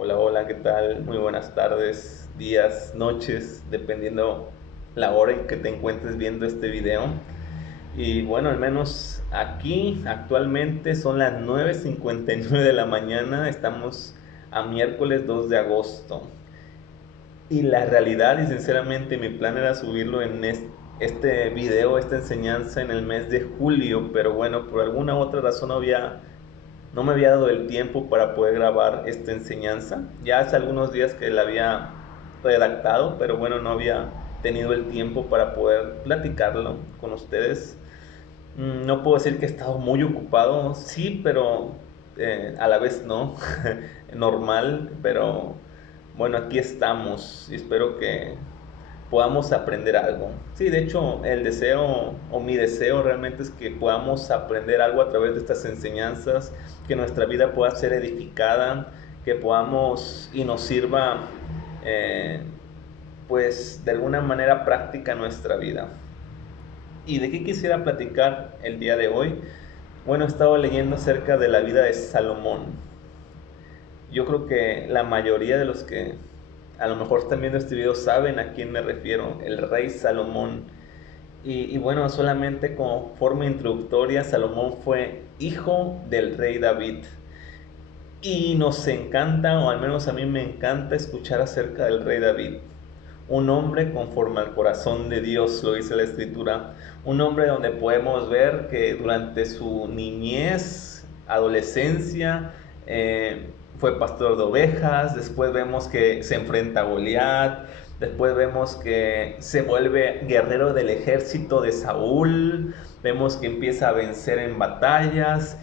Hola, hola, ¿qué tal? Muy buenas tardes, días, noches, dependiendo la hora en que te encuentres viendo este video. Y bueno, al menos aquí actualmente son las 9:59 de la mañana, estamos a miércoles 2 de agosto. Y la realidad y sinceramente mi plan era subirlo en este video, esta enseñanza en el mes de julio, pero bueno, por alguna otra razón no me había dado el tiempo para poder grabar esta enseñanza. Ya hace algunos días que la había redactado, pero bueno, no había tenido el tiempo para poder platicarlo con ustedes. No puedo decir que he estado muy ocupado, sí, pero a la vez no, normal, pero bueno, aquí estamos y espero que podamos aprender algo. Sí, de hecho, el deseo o mi deseo realmente es que podamos aprender algo a través de estas enseñanzas, que nuestra vida pueda ser edificada, que podamos y nos sirva eh, pues de alguna manera práctica nuestra vida. ¿Y de qué quisiera platicar el día de hoy? Bueno, he estado leyendo acerca de la vida de Salomón. Yo creo que la mayoría de los que a lo mejor están viendo este video saben a quién me refiero, el rey Salomón. Y bueno, solamente como forma introductoria, Salomón fue hijo del rey David. Y nos encanta, o al menos a mí me encanta escuchar acerca del rey David. Un hombre conforme al corazón de Dios, lo dice la escritura. Un hombre donde podemos ver que durante su niñez, adolescencia, fue pastor de ovejas. Después vemos que se enfrenta a Goliat. Después vemos que se vuelve guerrero del ejército de Saúl. Vemos que empieza a vencer en batallas.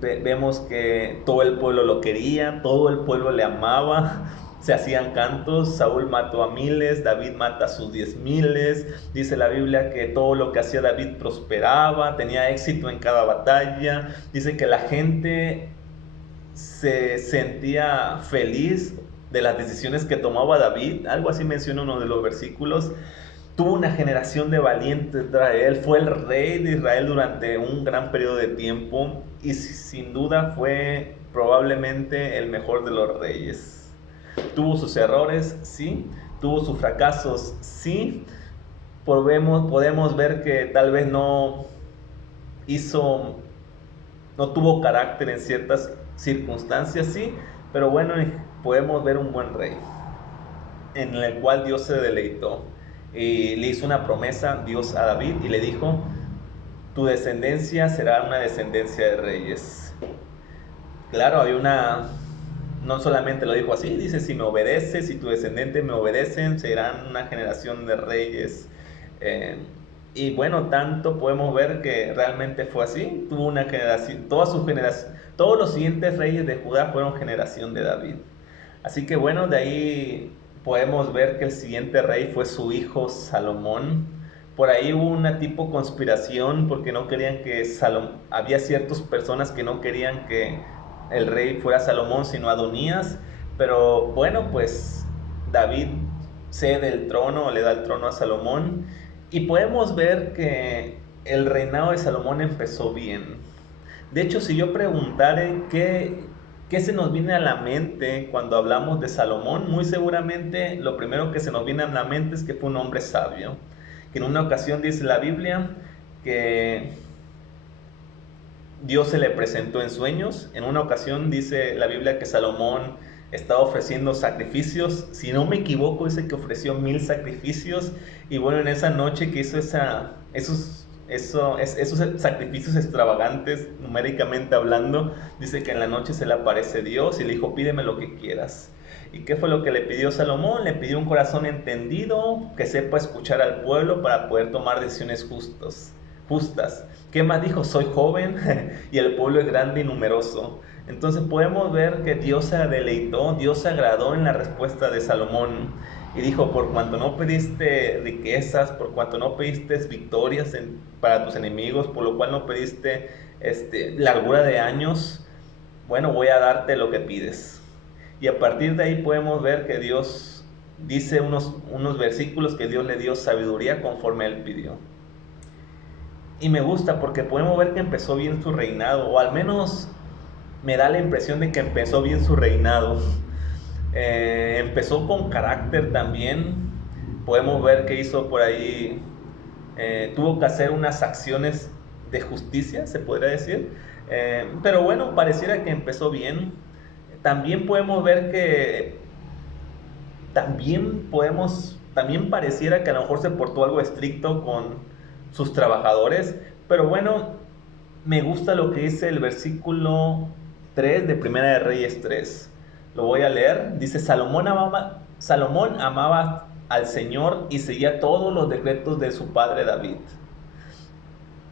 Vemos que todo el pueblo lo quería, todo el pueblo le amaba. Se hacían cantos, Saúl mató a miles, David mata a sus 10,000. Dice la Biblia que todo lo que hacía David prosperaba, tenía éxito en cada batalla. Dice que la gente se sentía feliz de las decisiones que tomaba David, algo así menciona uno de los versículos. Tuvo una generación de valientes de Israel, fue el rey de Israel durante un gran periodo de tiempo y sin duda fue probablemente el mejor de los reyes. Tuvo sus errores, sí, tuvo sus fracasos, sí. Podemos ver que tal vez hizo, no tuvo carácter en ciertas circunstancias, sí, pero bueno, podemos ver un buen rey en el cual Dios se deleitó. Y le hizo una promesa Dios a David y le dijo: tu descendencia será una descendencia de reyes. Claro, no solamente lo dijo así, dice: si me obedeces, si tu descendiente me obedecen, serán una generación de reyes. Y bueno, tanto podemos ver que realmente fue así. Tuvo una generación, todos los siguientes reyes de Judá fueron generación de David. Así que bueno, de ahí podemos ver que el siguiente rey fue su hijo Salomón. Por ahí hubo una tipo conspiración porque no querían que había ciertas personas que no querían que el rey fuera Salomón sino Adonías. Pero bueno, pues David cede el trono o le da el trono a Salomón. Y podemos ver que el reinado de Salomón empezó bien. De hecho, si yo preguntara qué se nos viene a la mente cuando hablamos de Salomón, muy seguramente lo primero que se nos viene a la mente es que fue un hombre sabio. Que en una ocasión dice la Biblia que Dios se le presentó en sueños. En una ocasión dice la Biblia que Salomón estaba ofreciendo sacrificios. Si no me equivoco, dice que ofreció 1,000 sacrificios. Y bueno, en esa noche que hizo esos sacrificios extravagantes, numéricamente hablando, dice que en la noche se le aparece Dios y le dijo: pídeme lo que quieras. ¿Y qué fue lo que le pidió Salomón? Le pidió un corazón entendido, que sepa escuchar al pueblo para poder tomar decisiones justas. ¿Qué más dijo? Soy joven y el pueblo es grande y numeroso. Entonces podemos ver que Dios se deleitó, Dios se agradó en la respuesta de Salomón y dijo: por cuanto no pediste riquezas, por cuanto no pediste victorias para tus enemigos, por lo cual no pediste largura de años, bueno, voy a darte lo que pides. Y a partir de ahí podemos ver que Dios dice unos versículos que Dios le dio sabiduría conforme él pidió. Y me gusta porque podemos ver que empezó bien su reinado, o al menos me da la impresión de que empezó bien su reinado. Empezó con carácter también. Podemos ver que hizo por ahí, tuvo que hacer unas acciones de justicia, se podría decir. Pero bueno, pareciera que empezó bien. También podemos ver que también pareciera que a lo mejor se portó algo estricto con sus trabajadores, pero bueno, me gusta lo que dice el versículo 3 de Primera de Reyes 3. Lo voy a leer. Dice: Salomón amaba al Señor y seguía todos los decretos de su padre David.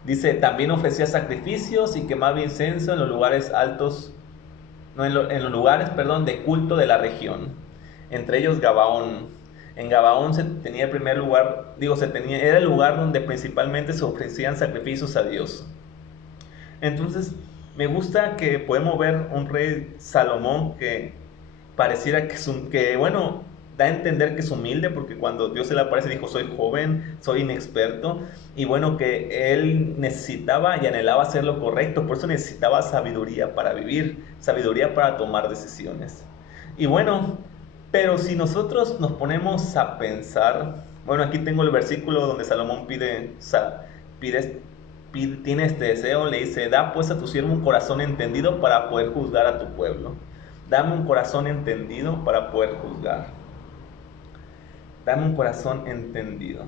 Dice: también ofrecía sacrificios y quemaba incienso en los lugares altos, no, en los lugares, perdón, de culto de la región, entre ellos Gabaón. En Gabaón se tenía el primer lugar, era el lugar donde principalmente se ofrecían sacrificios a Dios. Entonces, me gusta que podemos ver un rey Salomón que pareciera que bueno, da a entender que es humilde, porque cuando Dios se le aparece dijo: soy joven, soy inexperto, y bueno, que él necesitaba y anhelaba hacer lo correcto, por eso necesitaba sabiduría para vivir, sabiduría para tomar decisiones. Y bueno, pero si nosotros nos ponemos a pensar, bueno, aquí tengo el versículo donde Salomón tiene este deseo, le dice: da pues a tu siervo un corazón entendido para poder juzgar a tu pueblo. Dame un corazón entendido para poder juzgar. Dame un corazón entendido.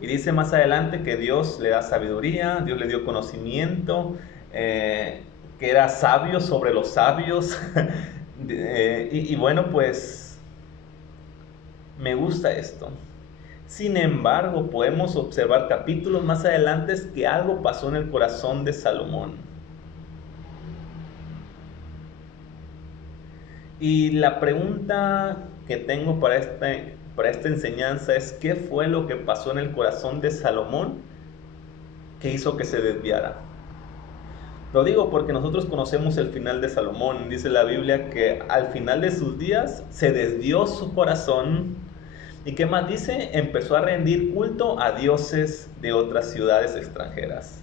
Y dice más adelante que Dios le da sabiduría, Dios le dio conocimiento, que era sabio sobre los sabios. Y bueno, pues me gusta esto. Sin embargo, podemos observar capítulos más adelante que algo pasó en el corazón de Salomón. Y la pregunta que tengo para esta enseñanza es: ¿qué fue lo que pasó en el corazón de Salomón que hizo que se desviara? Lo digo porque nosotros conocemos el final de Salomón. Dice la Biblia que al final de sus días se desvió su corazón. ¿Y qué más dice? Empezó a rendir culto a dioses de otras ciudades extranjeras.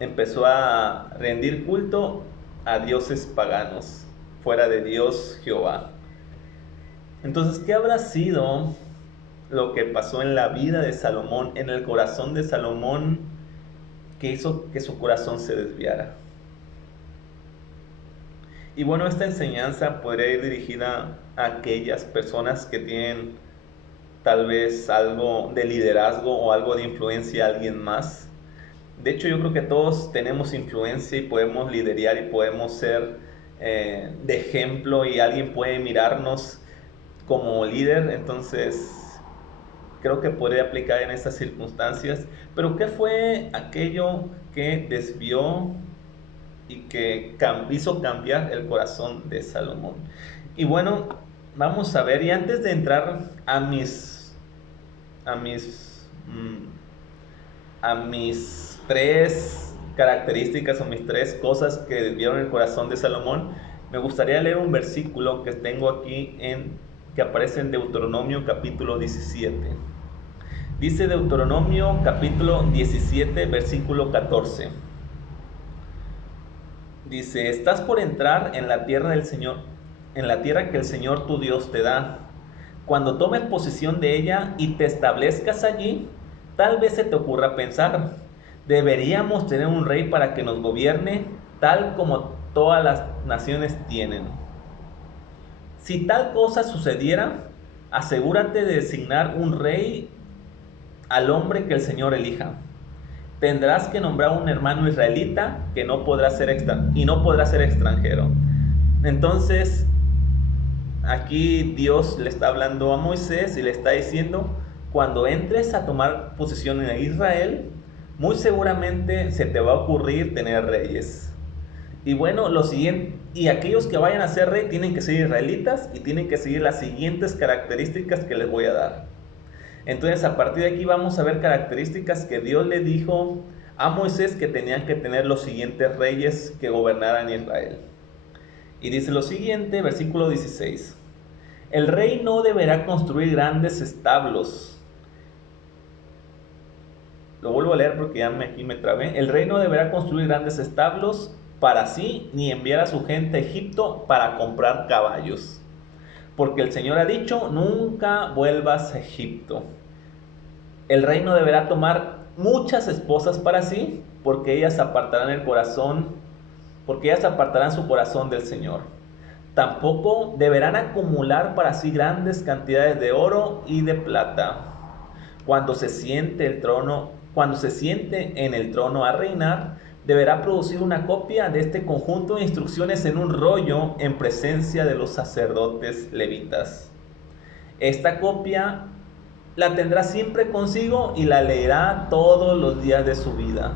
Empezó a rendir culto a dioses paganos, fuera de Dios Jehová. Entonces, ¿qué habrá sido lo que pasó en la vida de Salomón, en el corazón de Salomón, que hizo que su corazón se desviara? Y bueno, esta enseñanza podría ir dirigida a aquellas personas que tienen tal vez algo de liderazgo o algo de influencia a alguien más. De hecho, yo creo que todos tenemos influencia y podemos liderar y podemos ser de ejemplo, y alguien puede mirarnos como líder. Entonces, creo que podría aplicar en estas circunstancias. Pero ¿qué fue aquello que desvió y que hizo cambiar el corazón de Salomón? Y bueno, vamos a ver, y antes de entrar a mis tres características o mis tres cosas que desviaron el corazón de Salomón, me gustaría leer un versículo que tengo aquí que aparece en Deuteronomio capítulo 17. Dice Deuteronomio capítulo 17 versículo 14. Dice: estás por entrar en la tierra del Señor, en la tierra que el Señor tu Dios te da. Cuando tomes posesión de ella y te establezcas allí, tal vez se te ocurra pensar: deberíamos tener un rey para que nos gobierne, tal como todas las naciones tienen. Si tal cosa sucediera, asegúrate de designar un rey al hombre que el Señor elija. Tendrás que nombrar un hermano israelita que no podrá ser extranjero. Entonces, aquí Dios le está hablando a Moisés y le está diciendo: cuando entres a tomar posesión en Israel, muy seguramente se te va a ocurrir tener reyes. Y bueno, y aquellos que vayan a ser rey tienen que ser israelitas y tienen que seguir las siguientes características que les voy a dar. Entonces, a partir de aquí vamos a ver características que Dios le dijo a Moisés que tenían que tener los siguientes reyes que gobernaran Israel. Y dice lo siguiente, versículo 16: el rey no deberá construir grandes establos. Lo vuelvo a leer porque aquí me trabé. El rey no deberá construir grandes establos para sí, ni enviar a su gente a Egipto para comprar caballos. porque el Señor ha dicho, nunca vuelvas a Egipto. El rey no deberá tomar muchas esposas para sí, porque ellas apartarán su corazón del Señor. Tampoco deberán acumular para sí grandes cantidades de oro y de plata. Cuando se siente en el trono a reinar, deberá producir una copia de este conjunto de instrucciones en un rollo en presencia de los sacerdotes levitas. Esta copia la tendrá siempre consigo y la leerá todos los días de su vida.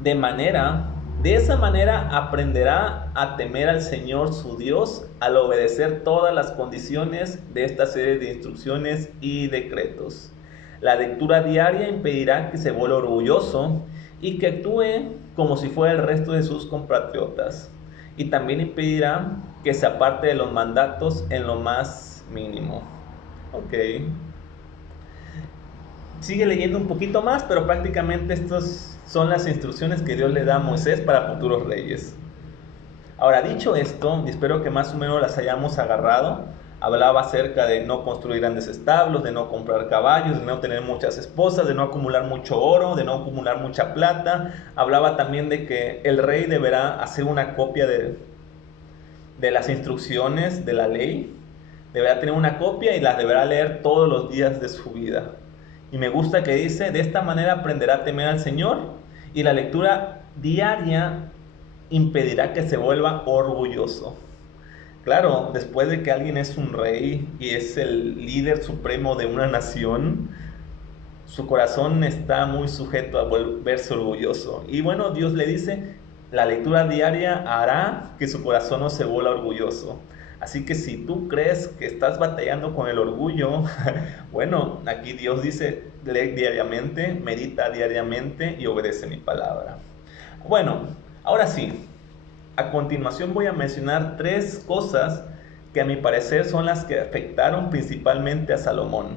De esa manera aprenderá a temer al Señor su Dios al obedecer todas las condiciones de esta serie de instrucciones y decretos. La lectura diaria impedirá que se vuelva orgulloso y que actúe como si fuera el resto de sus compatriotas. Y también impedirá que se aparte de los mandatos en lo más mínimo. Ok. Sigue leyendo un poquito más, pero prácticamente estas son las instrucciones que Dios le da a Moisés para futuros reyes. Ahora, dicho esto, y espero que más o menos las hayamos agarrado, hablaba acerca de no construir grandes establos, de no comprar caballos, de no tener muchas esposas, de no acumular mucho oro, de no acumular mucha plata. Hablaba también de que el rey deberá hacer una copia de las instrucciones de la ley, deberá tener una copia y las deberá leer todos los días de su vida. Y me gusta que dice, de esta manera aprenderá a temer al Señor, y la lectura diaria impedirá que se vuelva orgulloso. Claro, después de que alguien es un rey y es el líder supremo de una nación, su corazón está muy sujeto a volverse orgulloso. Y bueno, Dios le dice, la lectura diaria hará que su corazón no se vuelva orgulloso. Así que si tú crees que estás batallando con el orgullo, bueno, aquí Dios dice, lee diariamente, medita diariamente y obedece mi palabra. Bueno, ahora sí, a continuación voy a mencionar 3 cosas que a mi parecer son las que afectaron principalmente a Salomón.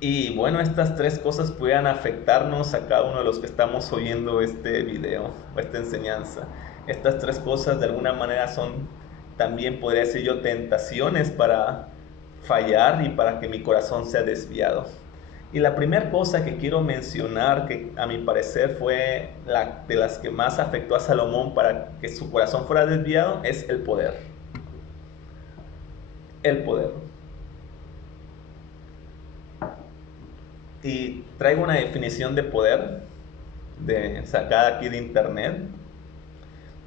Y bueno, estas 3 cosas pueden afectarnos a cada uno de los que estamos oyendo este video o esta enseñanza. Estas 3 cosas de alguna manera son, también podría decir yo, tentaciones para fallar y para que mi corazón sea desviado. Y la primera cosa que quiero mencionar, que a mi parecer fue de las que más afectó a Salomón para que su corazón fuera desviado, es el poder. El poder. Y traigo una definición de poder sacada aquí de internet.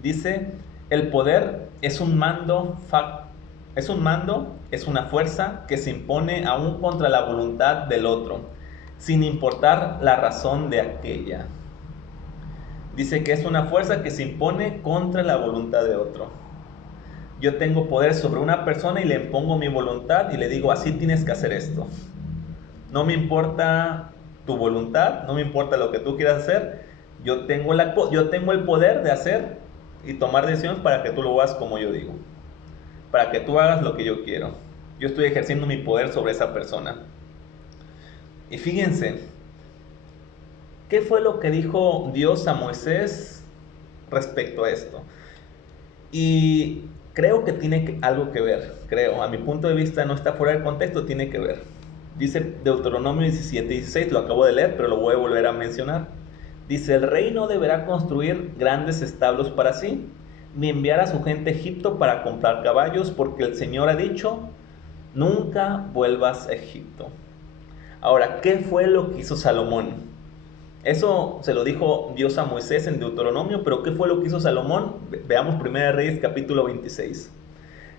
Dice, el poder es un mando, es una fuerza que se impone aún contra la voluntad del otro, sin importar la razón de aquella. Dice que es una fuerza que se impone contra la voluntad de otro. Yo tengo poder sobre una persona y le impongo mi voluntad y le digo, así tienes que hacer esto. No me importa tu voluntad, no me importa lo que tú quieras hacer. Yo tengo el poder de hacer y tomar decisiones para que tú lo hagas como yo digo, para que tú hagas lo que yo quiero. Yo estoy ejerciendo mi poder sobre esa persona. Y fíjense, ¿qué fue lo que dijo Dios a Moisés respecto a esto? Y creo que tiene algo que ver, a mi punto de vista no está fuera del contexto, tiene que ver. Dice Deuteronomio 17:16, lo acabo de leer, pero lo voy a volver a mencionar. Dice, el rey no deberá construir grandes establos para sí, ni enviar a su gente a Egipto para comprar caballos, porque el Señor ha dicho, nunca vuelvas a Egipto. Ahora, ¿qué fue lo que hizo Salomón? Eso se lo dijo Dios a Moisés en Deuteronomio, pero ¿qué fue lo que hizo Salomón? Veamos 1 Reyes capítulo 26.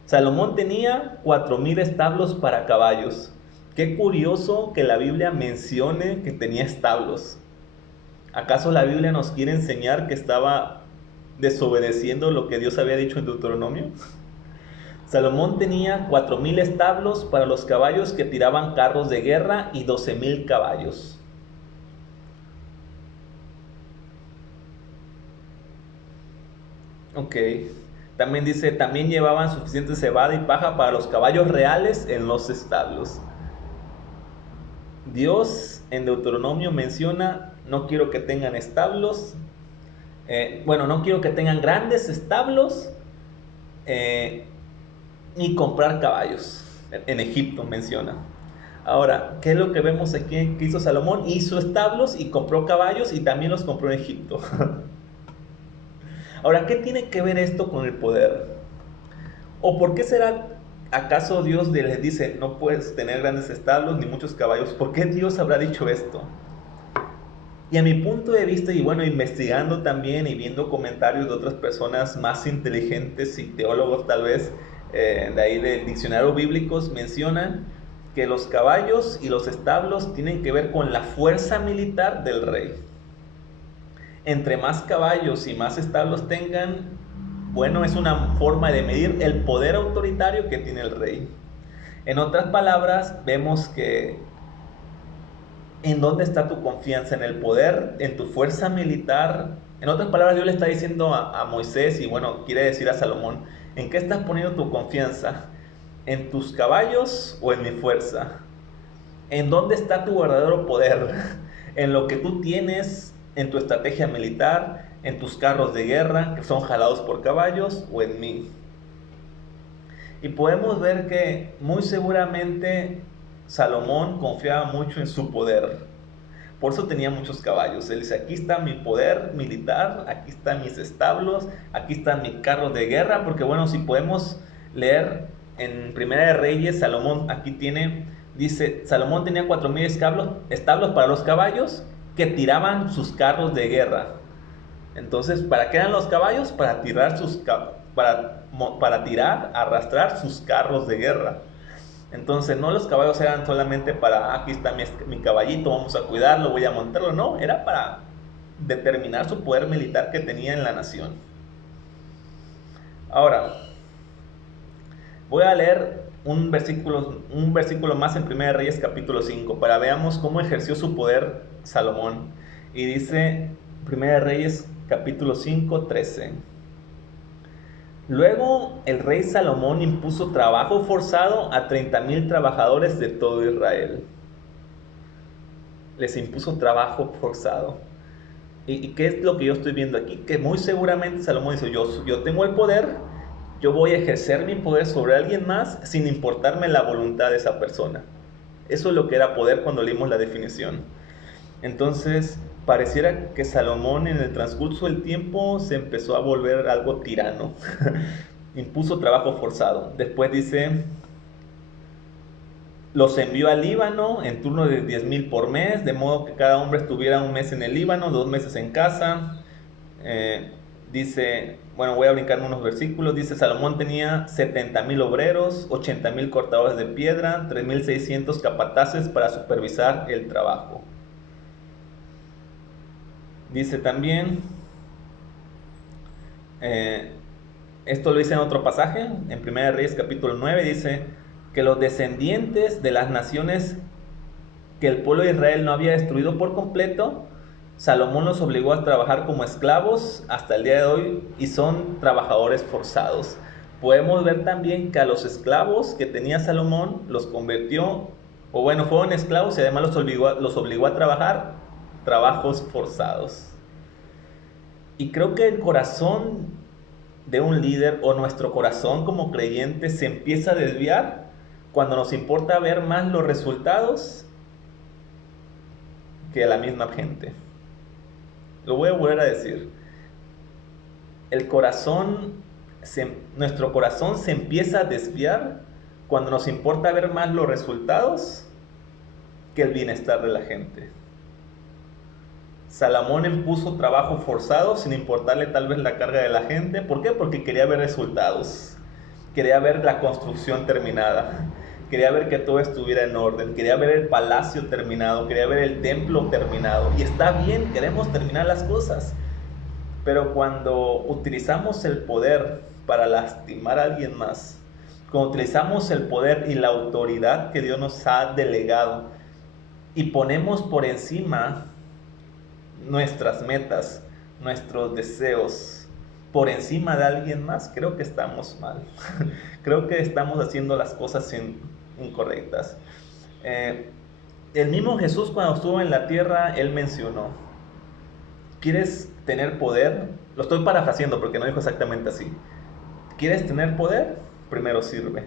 Salomón tenía 4,000 establos para caballos. Qué curioso que la Biblia mencione que tenía establos. ¿Acaso la Biblia nos quiere enseñar que estaba desobedeciendo lo que Dios había dicho en Deuteronomio? Salomón tenía 4,000 establos para los caballos que tiraban carros de guerra y 12,000 caballos. Ok. También dice, también llevaban suficiente cebada y paja para los caballos reales en los establos. Dios en Deuteronomio menciona, no quiero que tengan establos, no quiero que tengan grandes establos, y comprar caballos. En Egipto menciona. Ahora, ¿qué es lo que vemos aquí que hizo Salomón? Hizo establos y compró caballos y también los compró en Egipto. Ahora, ¿qué tiene que ver esto con el poder? ¿O por qué será acaso Dios les dice no puedes tener grandes establos ni muchos caballos? ¿Por qué Dios habrá dicho esto? Y a mi punto de vista, y bueno, investigando también y viendo comentarios de otras personas más inteligentes y teólogos tal vez, de ahí del diccionario bíblicos, mencionan que los caballos y los establos tienen que ver con la fuerza militar del rey. Entre más caballos y más establos tengan, bueno, es una forma de medir el poder autoritario que tiene el rey. En otras palabras, vemos que ¿en dónde está tu confianza? ¿En el poder? ¿En tu fuerza militar? En otras palabras, Dios le está diciendo a Moisés y bueno, quiere decir a Salomón, ¿en qué estás poniendo tu confianza? ¿En tus caballos o en mi fuerza? ¿En dónde está tu verdadero poder? ¿En lo que tú tienes, en tu estrategia militar, en tus carros de guerra que son jalados por caballos o en mí? Y podemos ver que muy seguramente Salomón confiaba mucho en su poder. Por eso tenía muchos caballos. Él dice, aquí está mi poder militar, aquí están mis establos, aquí están mis carros de guerra. Porque bueno, si podemos leer en Primera de Reyes, Salomón aquí tiene, dice, Salomón tenía 4,000 establos para los caballos que tiraban sus carros de guerra. Entonces, ¿para qué eran los caballos? Para tirar, arrastrar sus carros de guerra. Entonces, no, los caballos eran solamente para, aquí está mi caballito, vamos a cuidarlo, voy a montarlo. No, era para determinar su poder militar que tenía en la nación. Ahora, voy a leer un versículo más en 1 Reyes capítulo 5, para veamos cómo ejerció su poder Salomón. Y dice 1 Reyes capítulo 5, 13. Luego el rey Salomón impuso trabajo forzado a 30,000 trabajadores de todo Israel. Les impuso trabajo forzado. ¿Y qué es lo que yo estoy viendo aquí? Que muy seguramente Salomón dice, yo tengo el poder, yo voy a ejercer mi poder sobre alguien más sin importarme la voluntad de esa persona. Eso es lo que era poder cuando leímos la definición. Entonces, pareciera que Salomón en el transcurso del tiempo se empezó a volver algo tirano. Impuso trabajo forzado. Después dice, los envió al Líbano en turno de 10,000 por mes, de modo que cada hombre estuviera un mes en el Líbano, 2 meses en casa. Dice, bueno, voy a brincarme unos versículos. Dice, Salomón tenía 70,000 obreros, 80,000 cortadores de piedra, 3,600 capataces para supervisar el trabajo. Dice también, esto lo dice en otro pasaje, en 1 Reyes capítulo 9, dice que los descendientes de las naciones que el pueblo de Israel no había destruido por completo, Salomón los obligó a trabajar como esclavos hasta el día de hoy y son trabajadores forzados. Podemos ver también que a los esclavos que tenía Salomón los convirtió, o bueno, fueron esclavos y además los obligó a trabajar trabajos forzados. Y creo que el corazón de un líder o nuestro corazón como creyentes se empieza a desviar cuando nos importa ver más los resultados que a la misma gente. Lo voy a volver a decir. Nuestro corazón se empieza a desviar cuando nos importa ver más los resultados que el bienestar de la gente. Salomón impuso trabajo forzado sin importarle tal vez la carga de la gente. ¿Por qué? Porque quería ver resultados. Quería ver la construcción terminada. Quería ver que todo estuviera en orden. Quería ver el palacio terminado. Quería ver el templo terminado. Y está bien, queremos terminar las cosas. Pero cuando utilizamos el poder para lastimar a alguien más, cuando utilizamos el poder y la autoridad que Dios nos ha delegado y ponemos por encima nuestras metas, nuestros deseos, por encima de alguien más, creo que estamos mal. Creo que estamos haciendo las cosas incorrectas. El mismo Jesús, cuando estuvo en la tierra, él mencionó, ¿quieres tener poder? Lo estoy parafraseando porque no dijo exactamente así. ¿Quieres tener poder? primero sirve.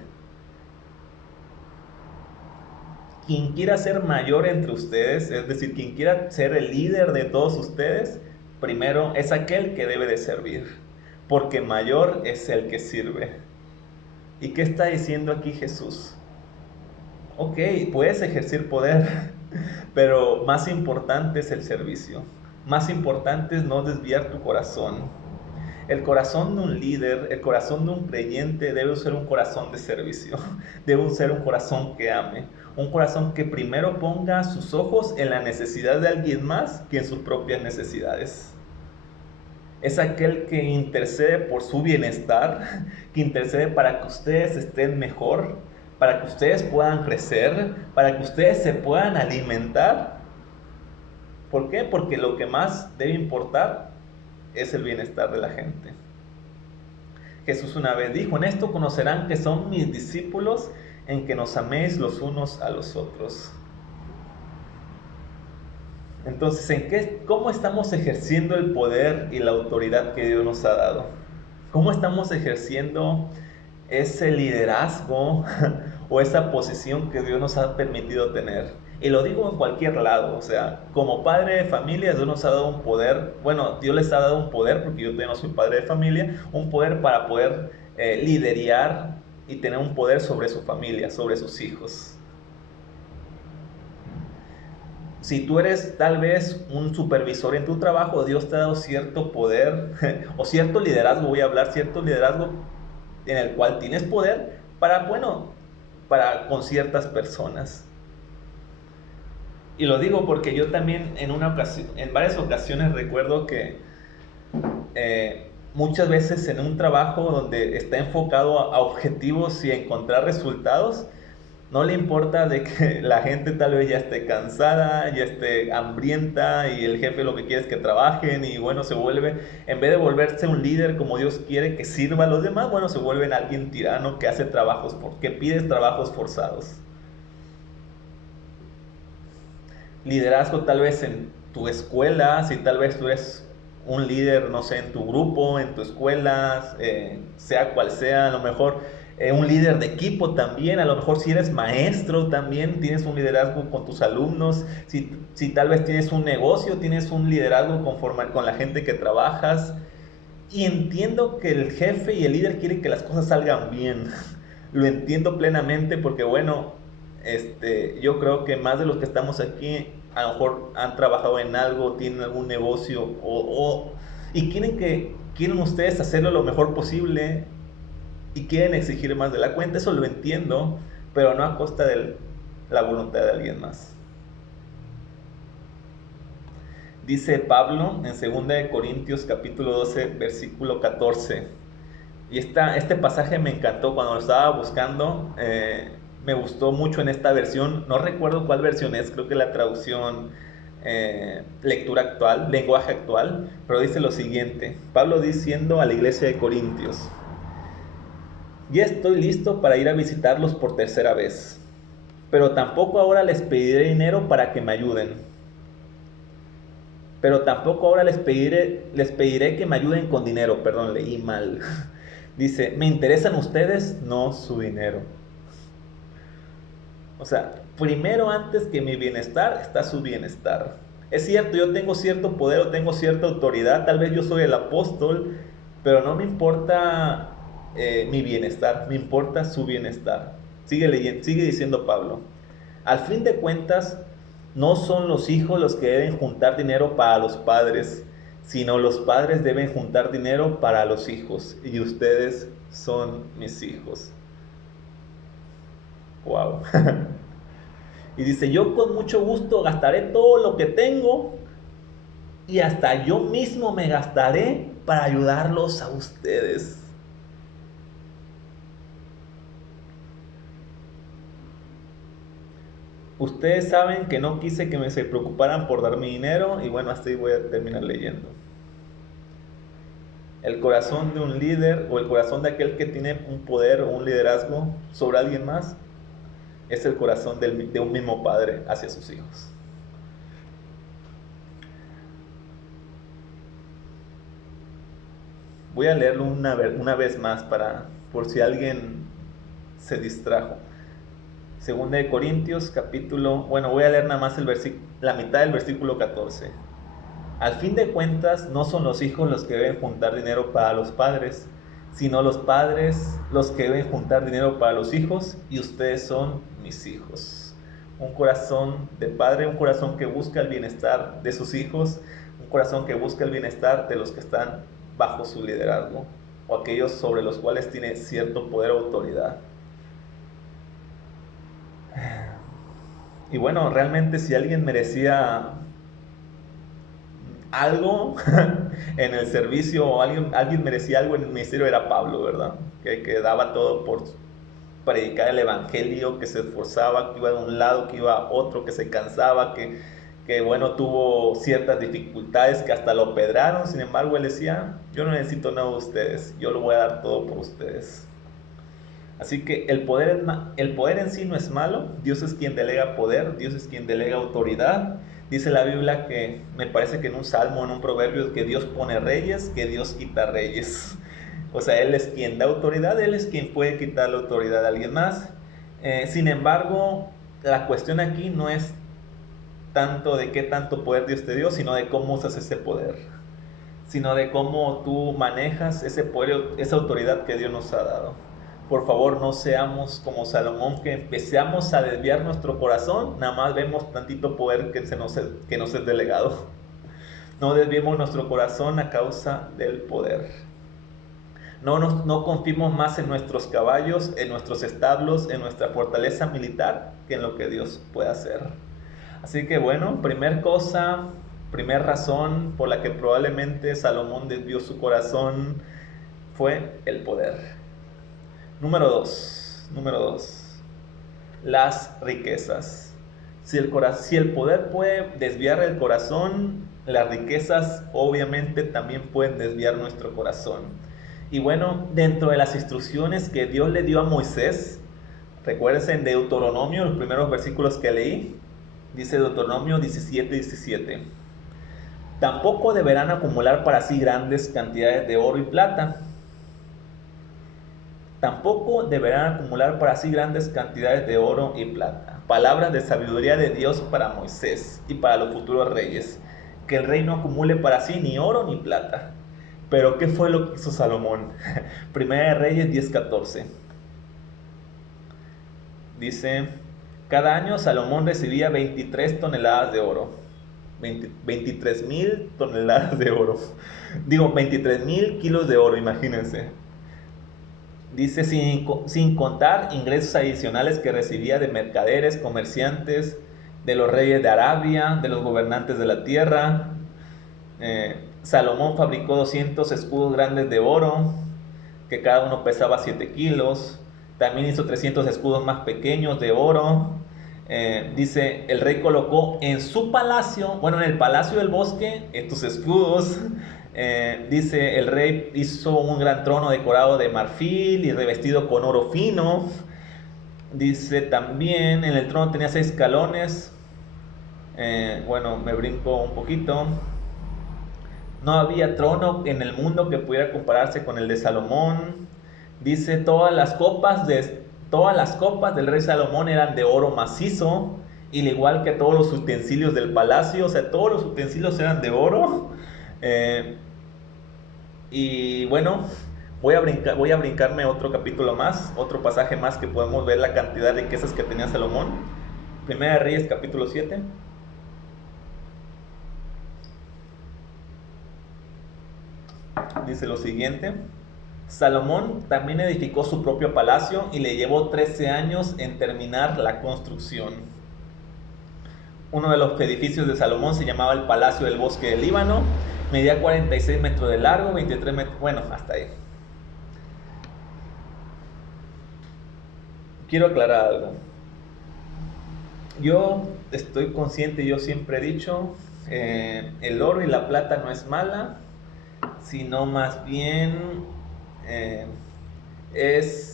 Quien quiera ser mayor entre ustedes, es decir, quien quiera ser el líder de todos ustedes, primero es aquel que debe de servir, porque mayor es el que sirve. ¿Y qué está diciendo aquí Jesús? Ok, puedes ejercer poder, pero más importante es el servicio. Más importante es no desviar tu corazón. El corazón de un líder, el corazón de un creyente debe ser un corazón de servicio. Debe ser un corazón que ame. Un corazón que primero ponga sus ojos en la necesidad de alguien más que en sus propias necesidades. Es aquel que intercede por su bienestar, que intercede para que ustedes estén mejor, para que ustedes puedan crecer, para que ustedes se puedan alimentar. ¿Por qué? Porque lo que más debe importar es el bienestar de la gente. Jesús una vez dijo: en esto conocerán que son mis discípulos, en que nos améis los unos a los otros. Entonces, ¿cómo estamos ejerciendo el poder y la autoridad que Dios nos ha dado? ¿Cómo estamos ejerciendo ese liderazgo o esa posición que Dios nos ha permitido tener? Y lo digo en cualquier lado, o sea, como padre de familia, Dios nos ha dado un poder, bueno, Dios les ha dado un poder, porque yo todavía no soy padre de familia, un poder para poder liderar y tener un poder sobre su familia, sobre sus hijos. Si tú eres tal vez un supervisor en tu trabajo, Dios te ha dado cierto poder o cierto liderazgo, voy a hablar, cierto liderazgo en el cual tienes poder para con ciertas personas. Y lo digo porque yo también en varias ocasiones recuerdo que muchas veces en un trabajo donde está enfocado a objetivos y a encontrar resultados, no le importa de que la gente tal vez ya esté cansada, ya esté hambrienta y el jefe lo que quiere es que trabajen y bueno, se vuelve, en vez de volverse un líder como Dios quiere que sirva a los demás, bueno, se vuelven alguien tirano que hace que pide trabajos forzados. Liderazgo tal vez en tu escuela, si tal vez tú eres un líder, no sé, en tu grupo, en tu escuela, sea cual sea, a lo mejor un líder de equipo también, a lo mejor si eres maestro también tienes un liderazgo con tus alumnos, si tal vez tienes un negocio, tienes un liderazgo con la gente que trabajas. Y entiendo que el jefe y el líder quieren que las cosas salgan bien, lo entiendo plenamente porque bueno, yo creo que más de los que estamos aquí a lo mejor han trabajado en algo, tienen algún negocio y quieren ustedes hacerlo lo mejor posible y quieren exigir más de la cuenta. Eso lo entiendo, pero no a costa de la voluntad de alguien más. Dice Pablo en 2 Corintios capítulo 12 versículo 14, y este pasaje me encantó cuando lo estaba buscando. Me gustó mucho en esta versión, no recuerdo cuál versión es, creo que la traducción lectura actual, lenguaje actual, pero dice lo siguiente, Pablo diciendo a la iglesia de Corintios: ya estoy listo para ir a visitarlos por tercera vez, pero tampoco ahora les pediré dinero para que me ayuden. Pero tampoco ahora les pediré que me ayuden con dinero. Perdón, leí mal. Dice, me interesan ustedes, no su dinero. O sea, primero antes que mi bienestar está su bienestar. Es cierto, yo tengo cierto poder o tengo cierta autoridad, tal vez yo soy el apóstol, pero no me importa mi bienestar, me importa su bienestar. Sigue diciendo Pablo. Al fin de cuentas, no son los hijos los que deben juntar dinero para los padres, sino los padres deben juntar dinero para los hijos, y ustedes son mis hijos. Wow. Y dice, yo con mucho gusto gastaré todo lo que tengo y hasta yo mismo me gastaré para ayudarlos a ustedes. Ustedes saben que no quise que se preocuparan por dar mi dinero y bueno, hasta ahí voy a terminar leyendo. El corazón de un líder o el corazón de aquel que tiene un poder o un liderazgo sobre alguien más es el corazón de un mismo padre hacia sus hijos. Voy a leerlo una vez más por si alguien se distrajo. Segunda de Corintios, voy a leer nada más la mitad del versículo 14. Al fin de cuentas, no son los hijos los que deben juntar dinero para los padres, sino los padres los que deben juntar dinero para los hijos, y ustedes son mis hijos. Un corazón de padre, un corazón que busca el bienestar de sus hijos, un corazón que busca el bienestar de los que están bajo su liderazgo, o aquellos sobre los cuales tiene cierto poder o autoridad. Y bueno, realmente si alguien merecía algo en el servicio, o alguien merecía algo en el ministerio, era Pablo, ¿verdad? Que daba todo por predicar el evangelio, que se esforzaba, que iba de un lado, que iba a otro, que se cansaba, que bueno, tuvo ciertas dificultades, que hasta lo pedraron. Sin embargo, él decía: yo no necesito nada de ustedes, yo lo voy a dar todo por ustedes. Así que el poder en sí no es malo. Dios es quien delega poder, Dios es quien delega autoridad. Dice la Biblia, que me parece que en un salmo, en un proverbio, que Dios pone reyes, que Dios quita reyes. O sea, Él es quien da autoridad, Él es quien puede quitar la autoridad a alguien más. Sin embargo, la cuestión aquí no es tanto de qué tanto poder Dios te dio, sino de cómo usas ese poder, sino de cómo tú manejas ese poder, esa autoridad que Dios nos ha dado. Por favor, no seamos como Salomón, que empecemos a desviar nuestro corazón, nada más vemos tantito poder que nos es delegado. No desviemos nuestro corazón a causa del poder. No confiemos más en nuestros caballos, en nuestros establos, en nuestra fortaleza militar, que en lo que Dios puede hacer. Así que bueno, primera razón por la que probablemente Salomón desvió su corazón fue el poder. Número dos, las riquezas. Si el poder puede desviar el corazón, las riquezas obviamente también pueden desviar nuestro corazón. Y bueno, dentro de las instrucciones que Dios le dio a Moisés, recuérdense en Deuteronomio, los primeros versículos que leí, dice Deuteronomio 17:17. Tampoco deberán acumular para sí grandes cantidades de oro y plata. Tampoco deberán acumular para sí grandes cantidades de oro y plata. Palabras de sabiduría de Dios para Moisés y para los futuros reyes. Que el rey no acumule para sí ni oro ni plata. Pero ¿qué fue lo que hizo Salomón? Primera de Reyes 10:14. Dice: cada año Salomón recibía 23 toneladas de oro. 23,000 toneladas de oro. 23,000 kilos de oro, imagínense. Dice, sin contar ingresos adicionales que recibía de mercaderes, comerciantes, de los reyes de Arabia, de los gobernantes de la tierra. Salomón fabricó 200 escudos grandes de oro, que cada uno pesaba 7 kilos. También hizo 300 escudos más pequeños de oro. Dice, el rey colocó en su palacio, en el palacio del bosque, estos escudos. Dice, el rey hizo un gran trono decorado de marfil y revestido con oro fino. Dice también, en el trono tenía 6 escalones. Me brinco un poquito. No había trono en el mundo que pudiera compararse con el de Salomón. Dice, todas las copas del rey Salomón eran de oro macizo, y al igual que todos los utensilios del palacio. O sea, todos los utensilios eran de oro. Y bueno, voy a brincarme otro capítulo más, otro pasaje más, que podemos ver la cantidad de riquezas que tenía Salomón. Primera de Reyes, capítulo 7. Dice lo siguiente: Salomón también edificó su propio palacio y le llevó 13 años en terminar la construcción. Uno de los edificios de Salomón se llamaba el Palacio del Bosque del Líbano. Medía 46 metros de largo, 23 metros... hasta ahí. Quiero aclarar algo. Yo estoy consciente, yo siempre he dicho, el oro y la plata no es mala, sino más bien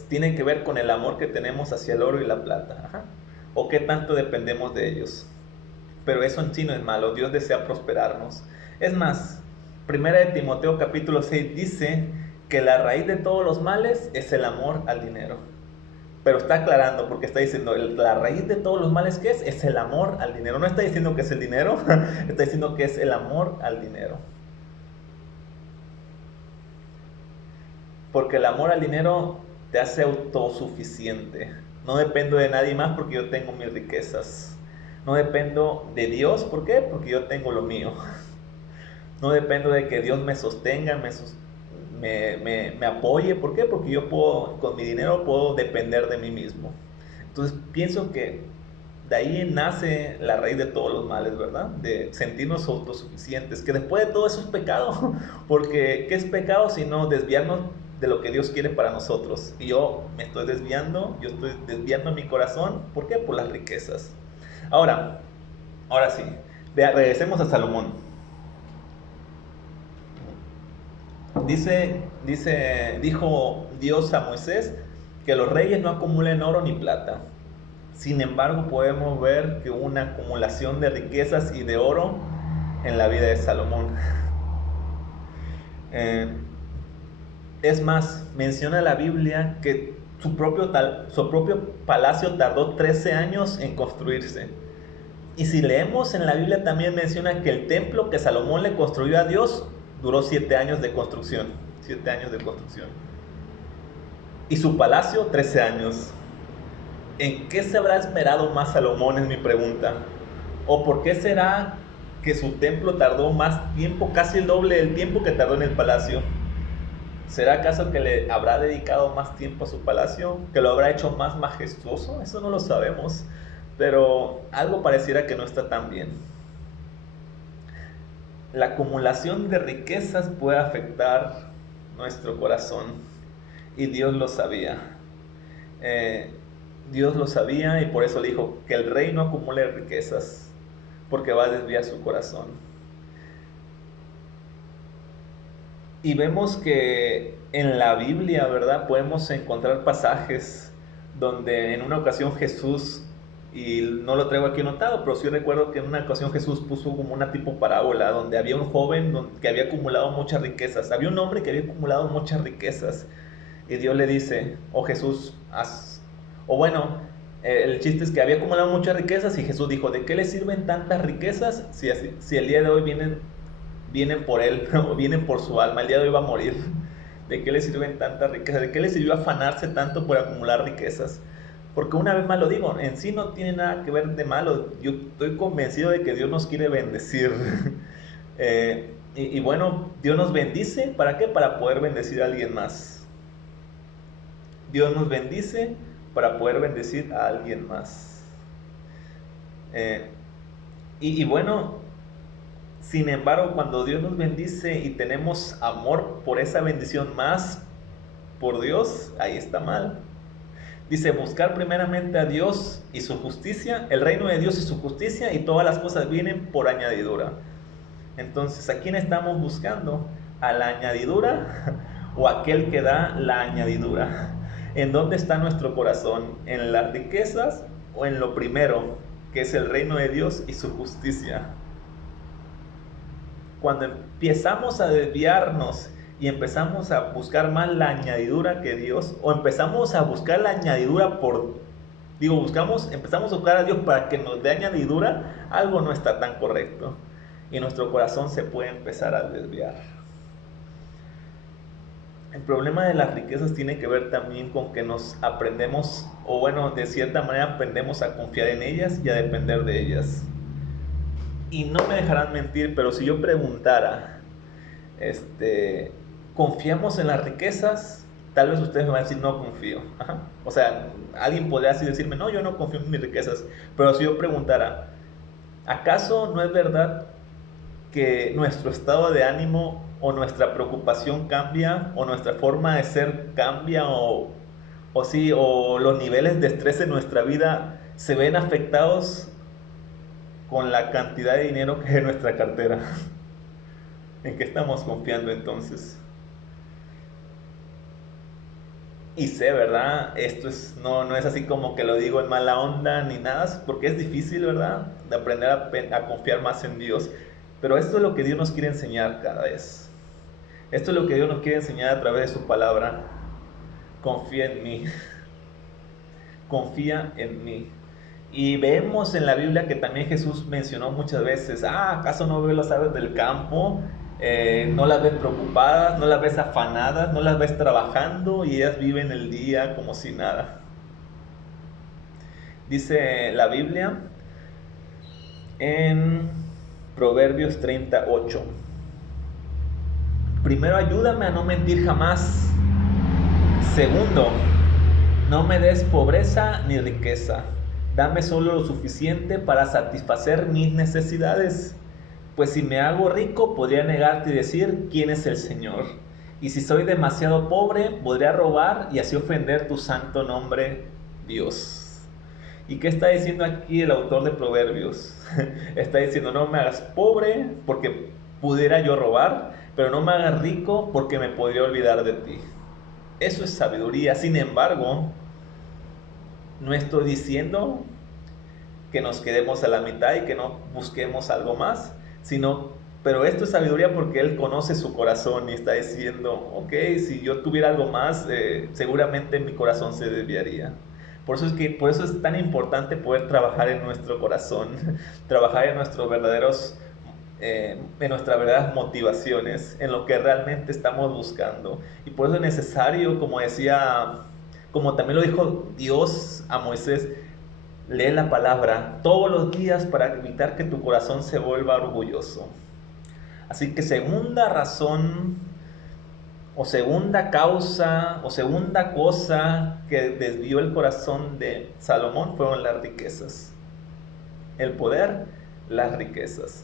tiene que ver con el amor que tenemos hacia el oro y la plata. Ajá. O qué tanto dependemos de ellos. Pero eso en sí no es malo. Dios desea prosperarnos. Es más, Primera de Timoteo capítulo 6 dice que la raíz de todos los males es el amor al dinero. pero está aclarando porque está diciendo, la raíz de todos los males que es el amor al dinero. No está diciendo que es el dinero, está diciendo que es el amor al dinero. Porque el amor al dinero te hace autosuficiente. No dependo de nadie más porque yo tengo mis riquezas. No dependo de Dios, ¿por qué? Porque yo tengo lo mío. No dependo de que Dios me sostenga, me apoye, ¿por qué? Porque yo puedo, con mi dinero puedo depender de mí mismo. Entonces pienso que de ahí nace la raíz de todos los males, ¿verdad? De sentirnos autosuficientes, que después de todo eso es pecado, porque ¿qué es pecado sino desviarnos de lo que Dios quiere para nosotros? Y yo estoy desviando mi corazón, ¿por qué? Por las riquezas. Ahora sí, regresemos a Salomón. Dijo Dios a Moisés que los reyes no acumulen oro ni plata. Sin embargo, podemos ver que hubo una acumulación de riquezas y de oro en la vida de Salomón. Es más, menciona la Biblia que su propio palacio tardó 13 años en construirse. Y si leemos en la Biblia también menciona que el templo que Salomón le construyó a Dios duró 7 años de construcción. 7 años de construcción. Y su palacio, 13 años. ¿En qué se habrá esperado más Salomón? Es mi pregunta. ¿O por qué será que su templo tardó más tiempo, casi el doble del tiempo que tardó en el palacio? ¿Será acaso que le habrá dedicado más tiempo a su palacio? ¿Que lo habrá hecho más majestuoso? Eso no lo sabemos. Pero algo pareciera que no está tan bien. La acumulación de riquezas puede afectar nuestro corazón. Y Dios lo sabía. Dios lo sabía y por eso le dijo que el rey no acumule riquezas, porque va a desviar su corazón. Y vemos que en la Biblia, ¿verdad? Podemos encontrar pasajes donde en una ocasión Jesús, y no lo traigo aquí anotado, pero sí recuerdo que en una ocasión Jesús puso como una tipo parábola donde había un joven que había acumulado muchas riquezas. Había un hombre que había acumulado muchas riquezas y Dios le dice, oh Jesús, el chiste es que había acumulado muchas riquezas y Jesús dijo, ¿de qué le sirven tantas riquezas si el día de hoy vienen por él, o vienen por su alma? El día de hoy va a morir. ¿De qué le sirven tantas riquezas? ¿De qué le sirvió afanarse tanto por acumular riquezas? Porque una vez más lo digo, en sí no tiene nada que ver de malo. Yo estoy convencido de que Dios nos quiere bendecir. Y bueno, Dios nos bendice, ¿para qué? Para poder bendecir a alguien más. Dios nos bendice para poder bendecir a alguien más. Bueno, sin embargo, cuando Dios nos bendice y tenemos amor por esa bendición más por Dios, ahí está mal. Dice, buscar primeramente a Dios y su justicia, el reino de Dios y su justicia, y todas las cosas vienen por añadidura. Entonces, ¿a quién estamos buscando? ¿A la añadidura o a aquel que da la añadidura? ¿En dónde está nuestro corazón? ¿En las riquezas o en lo primero, que es el reino de Dios y su justicia? Cuando empezamos a desviarnos y empezamos a buscar más la añadidura que Dios, o empezamos a buscar la añadidura empezamos a buscar a Dios para que nos dé añadidura, algo no está tan correcto y nuestro corazón se puede empezar a desviar. El problema de las riquezas tiene que ver también con que nos aprendemos, de cierta manera aprendemos a confiar en ellas y a depender de ellas. Y no me dejarán mentir, pero si yo preguntara, ¿confiamos en las riquezas? Tal vez ustedes me van a decir, no confío. Ajá. O sea, alguien podría así decirme, no, yo no confío en mis riquezas. Pero si yo preguntara, ¿acaso no es verdad que nuestro estado de ánimo o nuestra preocupación cambia, o nuestra forma de ser cambia, o los niveles de estrés en nuestra vida se ven afectados con la cantidad de dinero que hay en nuestra cartera? ¿En qué estamos confiando entonces? Y sé, ¿verdad? Esto no es así como que lo digo en mala onda ni nada, porque es difícil, ¿verdad? De aprender a confiar más en Dios. Pero esto es lo que Dios nos quiere enseñar cada vez. Esto es lo que Dios nos quiere enseñar a través de su palabra. Confía en mí. confía en mí. Y vemos en la Biblia que también Jesús mencionó muchas veces, ¿acaso no ves las aves del campo? No las ves preocupadas, no las ves afanadas, no las ves trabajando y ellas viven el día como si nada. Dice la Biblia en Proverbios 38. Primero, ayúdame a no mentir jamás. Segundo, no me des pobreza ni riqueza. Dame solo lo suficiente para satisfacer mis necesidades. Pues si me hago rico, podría negarte y decir quién es el Señor. Y si soy demasiado pobre, podría robar y así ofender tu santo nombre, Dios. ¿Y qué está diciendo aquí el autor de Proverbios? Está diciendo, no me hagas pobre porque pudiera yo robar, pero no me hagas rico porque me podría olvidar de ti. Eso es sabiduría. Sin embargo, no estoy diciendo que nos quedemos a la mitad y que no busquemos algo más, pero esto es sabiduría porque Él conoce su corazón y está diciendo, ok, si yo tuviera algo más, seguramente mi corazón se desviaría. Por eso es tan importante poder trabajar en nuestro corazón, trabajar en nuestros verdaderos, en nuestras verdaderas motivaciones, en lo que realmente estamos buscando. Y por eso es necesario, como también lo dijo Dios a Moisés, lee la palabra todos los días para evitar que tu corazón se vuelva orgulloso. Así que segunda razón, o segunda causa, o segunda cosa que desvió el corazón de Salomón fueron las riquezas. El poder, las riquezas.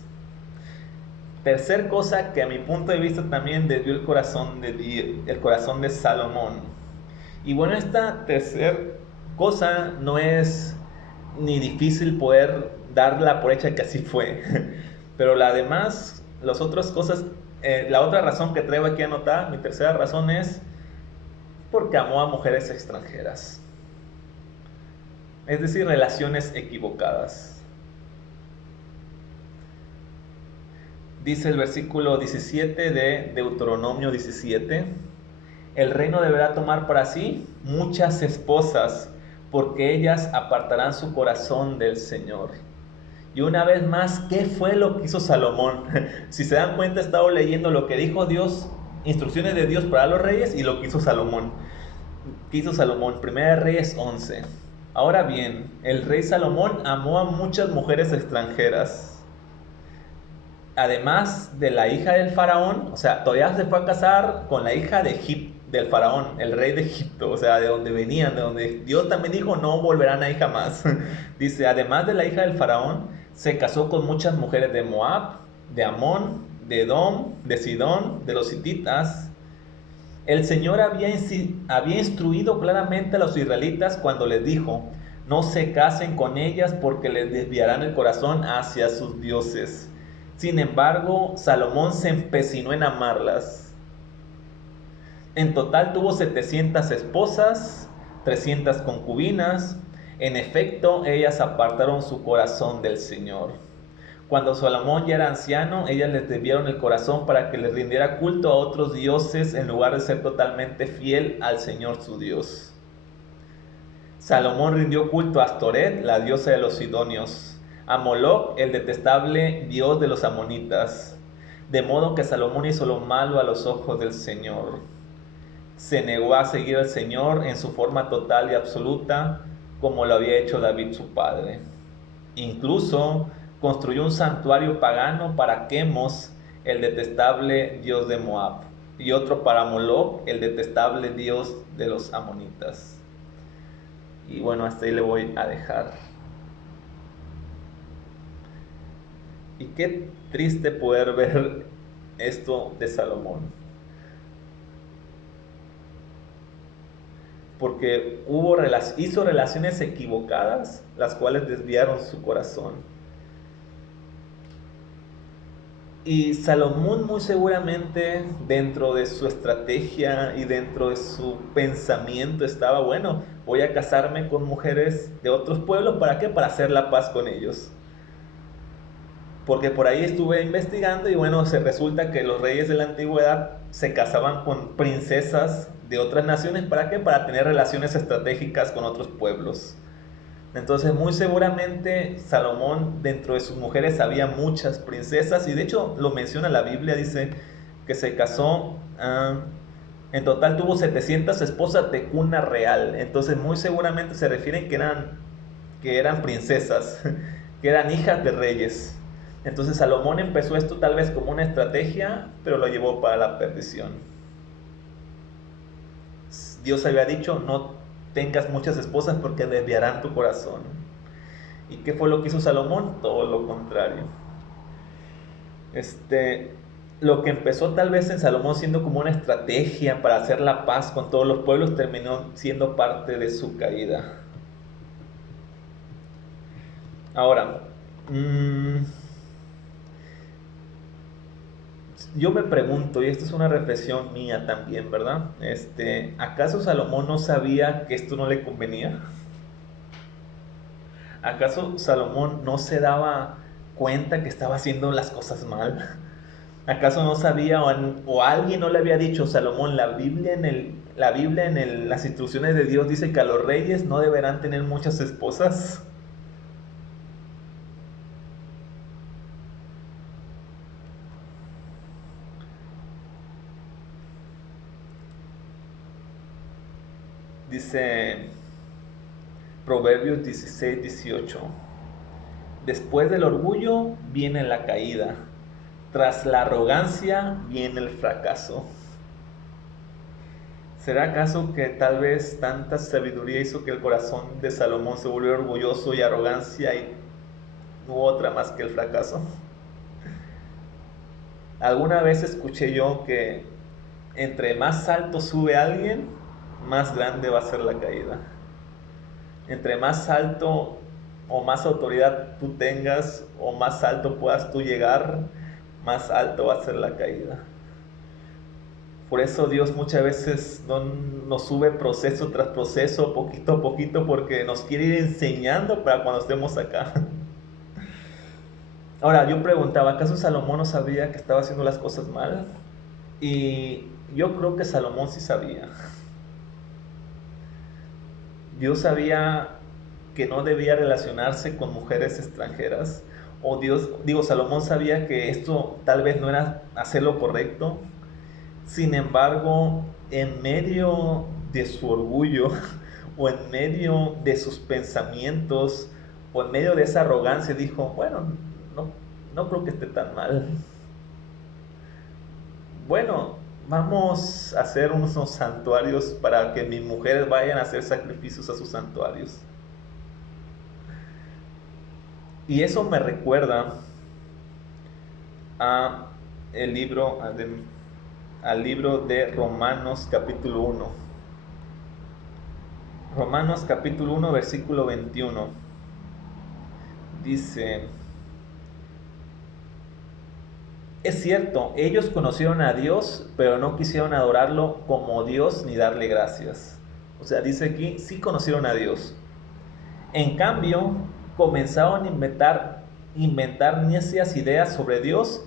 Tercer cosa que a mi punto de vista también desvió el corazón de Salomón. Y bueno, esta tercera cosa no es ni difícil poder darla por hecha que así fue. Pero las otras cosas, la otra razón que traigo aquí anotada, mi tercera razón es porque amó a mujeres extranjeras. Es decir, relaciones equivocadas. Dice el versículo 17 de Deuteronomio 17, el reino deberá tomar para sí muchas esposas, porque ellas apartarán su corazón del Señor. Y una vez más, ¿qué fue lo que hizo Salomón? Si se dan cuenta, he estado leyendo lo que dijo Dios, instrucciones de Dios para los reyes y lo que hizo Salomón. ¿Qué hizo Salomón? Primera de Reyes 11. Ahora bien, el rey Salomón amó a muchas mujeres extranjeras. Además de la hija del faraón, o sea, todavía se fue a casar con la hija del faraón, el rey de Egipto, o sea, de donde venían, de donde Dios también dijo, no volverán ahí jamás. Dice, además de la hija del faraón, se casó con muchas mujeres de Moab, de Amón, de Edom, de Sidón, de los hititas. El Señor había instruido claramente a los israelitas cuando les dijo, no se casen con ellas porque les desviarán el corazón hacia sus dioses. Sin embargo, Salomón se empecinó en amarlas. En total tuvo 700 esposas, 300 concubinas. En efecto, ellas apartaron su corazón del Señor. Cuando Salomón ya era anciano, ellas les desviaron el corazón para que les rindiera culto a otros dioses en lugar de ser totalmente fiel al Señor su Dios. Salomón rindió culto a Astoret, la diosa de los sidonios, a Moloc, el detestable dios de los amonitas, de modo que Salomón hizo lo malo a los ojos del Señor. Se negó a seguir al Señor en su forma total y absoluta, como lo había hecho David su padre. Incluso construyó un santuario pagano para Quemos, el detestable dios de Moab, y otro para Moloc, el detestable dios de los amonitas. Y bueno, hasta ahí le voy a dejar. Y qué triste poder ver esto de Salomón. Porque hizo relaciones equivocadas, las cuales desviaron su corazón. Y Salomón muy seguramente dentro de su estrategia y dentro de su pensamiento estaba, bueno, voy a casarme con mujeres de otros pueblos, ¿para qué? Para hacer la paz con ellos. porque por ahí estuve investigando y bueno, se resulta que los reyes de la antigüedad se casaban con princesas de otras naciones. ¿Para qué? Para tener relaciones estratégicas con otros pueblos. Entonces muy seguramente Salomón, dentro de sus mujeres había muchas princesas, y de hecho lo menciona la Biblia, dice que se casó, en total tuvo 700 esposas de cuna real. Entonces muy seguramente se refieren que eran princesas, que eran hijas de reyes. Entonces Salomón empezó esto tal vez como una estrategia, pero lo llevó para la perdición. Dios había dicho, no tengas muchas esposas porque desviarán tu corazón. ¿Y qué fue lo que hizo Salomón? Todo lo contrario. Lo que empezó tal vez en Salomón siendo como una estrategia para hacer la paz con todos los pueblos, terminó siendo parte de su caída. Ahora, yo me pregunto, y esto es una reflexión mía también, ¿verdad? ¿Acaso Salomón no sabía que esto no le convenía? ¿Acaso Salomón no se daba cuenta que estaba haciendo las cosas mal? ¿Acaso no sabía o alguien no le había dicho, Salomón, las instrucciones de Dios dice que a los reyes no deberán tener muchas esposas? Dice Proverbios 16:18. Después del orgullo viene la caída, tras la arrogancia viene el fracaso. ¿Será acaso que tal vez tanta sabiduría hizo que el corazón de Salomón se volviera orgulloso y arrogancia y no hubo otra más que el fracaso? Alguna vez escuché yo que entre más alto sube alguien, más grande va a ser la caída. Entre más alto o más autoridad tú tengas o más alto puedas tú llegar, más alto va a ser la caída. Por eso Dios muchas veces no nos sube proceso tras proceso, poquito a poquito, porque nos quiere ir enseñando para cuando estemos acá. Ahora, yo preguntaba, ¿acaso Salomón no sabía que estaba haciendo las cosas mal? Y yo creo que Salomón sí sabía. Dios sabía que no debía relacionarse con mujeres extranjeras. Salomón sabía que esto tal vez no era hacer lo correcto. Sin embargo, en medio de su orgullo o en medio de sus pensamientos o en medio de esa arrogancia dijo, bueno, no creo que esté tan mal. Bueno, vamos a hacer unos santuarios para que mis mujeres vayan a hacer sacrificios a sus santuarios. Y eso me recuerda al libro de Romanos capítulo 1. Romanos capítulo 1 versículo 21. Dice, es cierto, ellos conocieron a Dios, pero no quisieron adorarlo como Dios ni darle gracias. O sea, dice aquí, sí conocieron a Dios. En cambio, comenzaron a inventar necias ideas sobre Dios.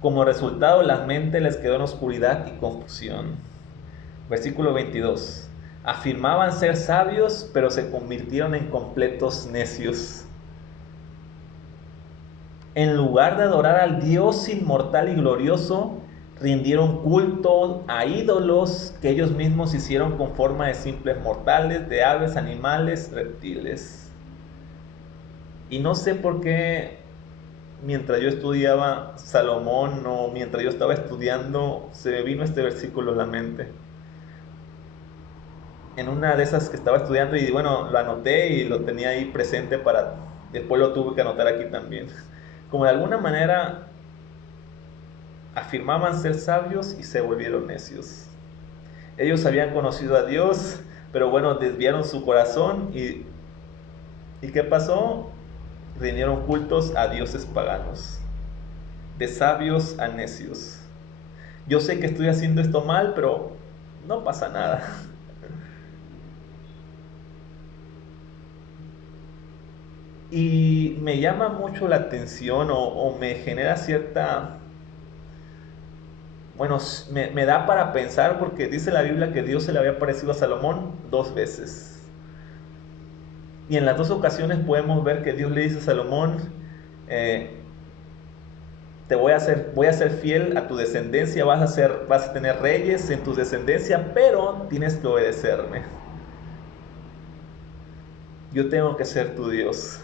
Como resultado, la mente les quedó en oscuridad y confusión. Versículo 22. Afirmaban ser sabios, pero se convirtieron en completos necios. En lugar de adorar al Dios inmortal y glorioso, rindieron culto a ídolos que ellos mismos hicieron con forma de simples mortales, de aves, animales, reptiles. Y no sé por qué, mientras yo estudiaba Salomón o mientras yo estaba estudiando, se me vino este versículo a la mente. En una de esas que estaba estudiando y bueno, lo anoté y lo tenía ahí presente después lo tuve que anotar aquí también. Como de alguna manera afirmaban ser sabios y se volvieron necios. Ellos habían conocido a Dios, pero bueno, desviaron su corazón y ¿qué pasó? Rindieron cultos a dioses paganos, de sabios a necios. Yo sé que estoy haciendo esto mal, pero no pasa nada. Y me llama mucho la atención o me genera cierta, bueno, me da para pensar porque dice la Biblia que Dios se le había aparecido a Salomón 2 veces. Y en las 2 ocasiones podemos ver que Dios le dice a Salomón, eh, voy a ser fiel a tu descendencia, vas a tener reyes en tu descendencia, pero tienes que obedecerme. Yo tengo que ser tu Dios.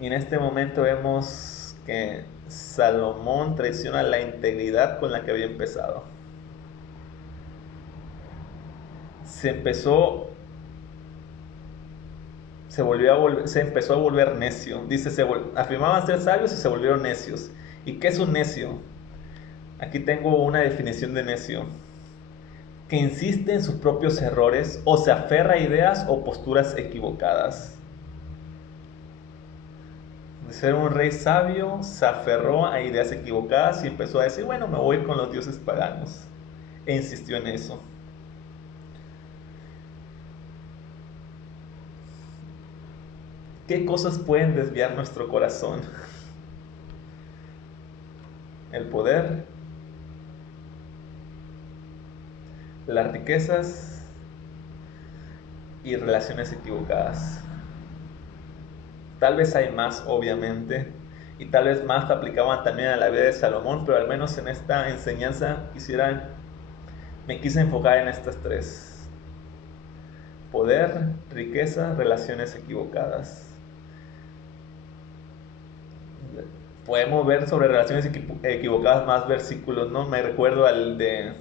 Y en este momento vemos que Salomón traiciona la integridad con la que había empezado. Se empezó a volver necio. Dice, afirmaban ser sabios y se volvieron necios. ¿Y qué es un necio? Aquí tengo una definición de necio: que insiste en sus propios errores o se aferra a ideas o posturas equivocadas. De ser un rey sabio, se aferró a ideas equivocadas y empezó a decir, bueno, me voy con los dioses paganos. E insistió en eso. ¿Qué cosas pueden desviar nuestro corazón? El poder, las riquezas y relaciones equivocadas. Tal vez hay más, obviamente, y tal vez más aplicaban también a la vida de Salomón, pero al menos en esta enseñanza me quise enfocar en estas tres: poder, riqueza, relaciones equivocadas. Podemos ver sobre relaciones equivocadas más versículos, ¿no? Me recuerdo al de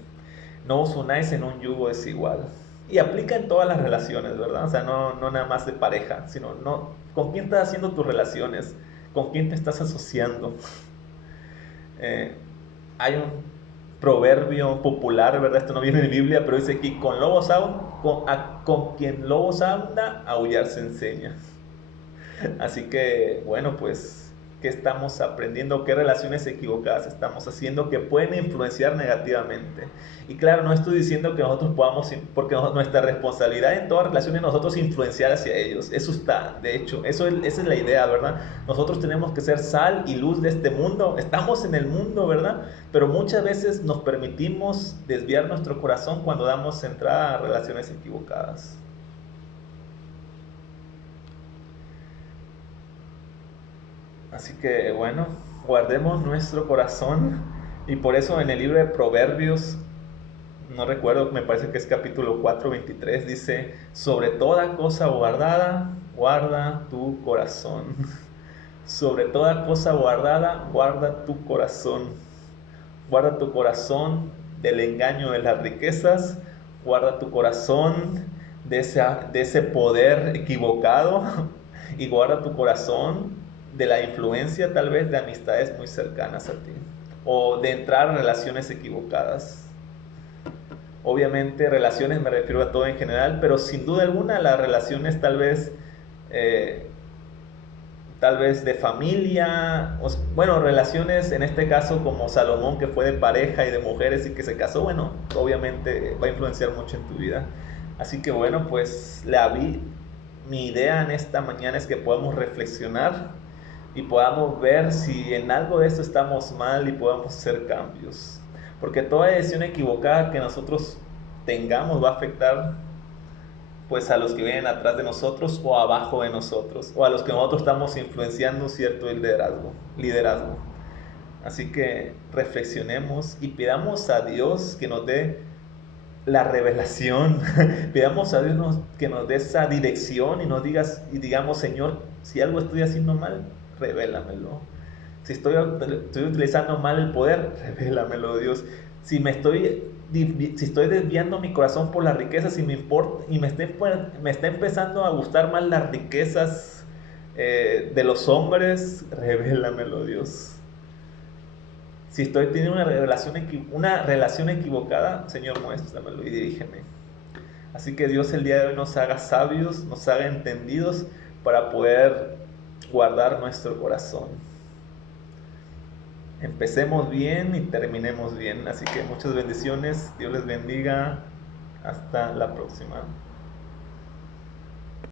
no os unáis en un yugo desigual. Y aplica en todas las relaciones, ¿verdad? O sea, no nada más de pareja, sino con quién estás haciendo tus relaciones, con quién te estás asociando. Hay un proverbio popular, ¿verdad? Esto no viene de Biblia, pero dice aquí, con quien lobos anda, aullar se enseña. Así que, bueno, pues, ¿qué estamos aprendiendo? ¿Qué relaciones equivocadas estamos haciendo que pueden influenciar negativamente? Y claro, no estoy diciendo que nosotros podamos, porque nuestra responsabilidad en todas relaciones nosotros influenciar hacia ellos. Eso está, de hecho, esa es la idea, ¿verdad? Nosotros tenemos que ser sal y luz de este mundo. Estamos en el mundo, ¿verdad? Pero muchas veces nos permitimos desviar nuestro corazón cuando damos entrada a relaciones equivocadas. Así que bueno, guardemos nuestro corazón, y por eso en el libro de Proverbios, no recuerdo, me parece que es capítulo 4:23, dice, sobre toda cosa guardada, guarda tu corazón. Sobre toda cosa guardada, guarda tu corazón. Guarda tu corazón del engaño de las riquezas, guarda tu corazón de ese poder equivocado, y guarda tu corazón de la influencia tal vez de amistades muy cercanas a ti, o de entrar a relaciones equivocadas. Obviamente relaciones me refiero a todo en general, pero sin duda alguna las relaciones tal vez de familia, bueno, relaciones en este caso como Salomón, que fue de pareja y de mujeres y que se casó, bueno, obviamente va a influenciar mucho en tu vida. Así que bueno, pues mi idea en esta mañana es que podamos reflexionar y podamos ver si en algo de esto estamos mal y podamos hacer cambios. Porque toda decisión equivocada que nosotros tengamos va a afectar pues a los que vienen atrás de nosotros o abajo de nosotros, o a los que nosotros estamos influenciando un cierto liderazgo. Así que reflexionemos y pidamos a Dios que nos dé la revelación. Pidamos a Dios que nos dé esa dirección y digamos, Señor, si algo estoy haciendo mal, revélamelo. Si estoy utilizando mal el poder, revélamelo, Dios. Si estoy desviando mi corazón por las riquezas y me está empezando a gustar más las riquezas de los hombres, revélamelo, Dios. Si estoy teniendo una relación equivocada, Señor, muéstramelo y dirígeme. Así que Dios el día de hoy nos haga sabios, nos haga entendidos para poder guardar nuestro corazón. Empecemos bien y terminemos bien. Así que muchas bendiciones. Dios les bendiga. Hasta la próxima.